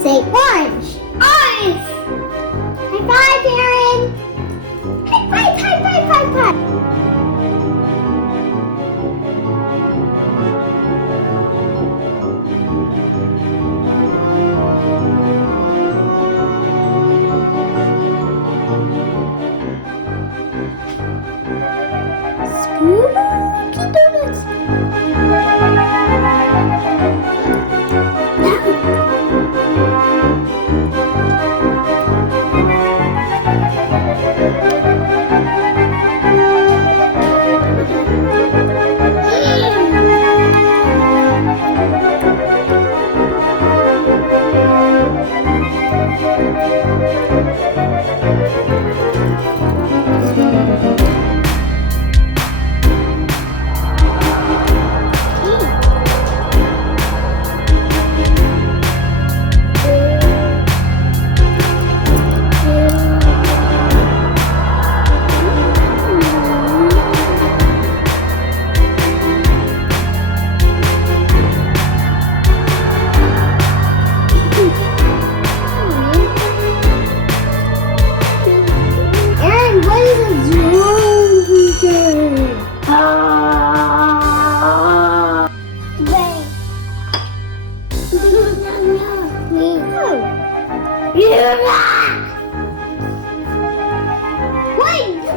Say orange. Orange! High five, Aaron! High five, high five, high five! Spooky donuts!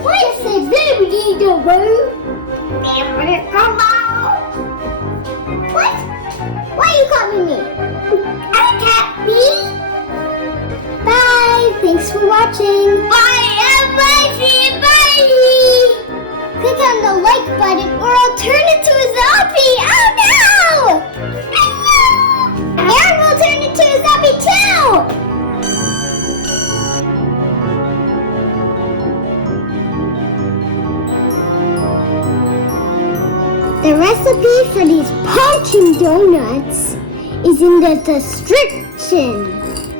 What is a baby the room? What? Why are you calling me? I can't be. Bye. Thanks for watching. Bye, everybody. Bye. Click on the like button or I'll turn into a zombie. Oh no! Aaron will turn into a zombie too. The recipe for these pumpkin donuts is in the description.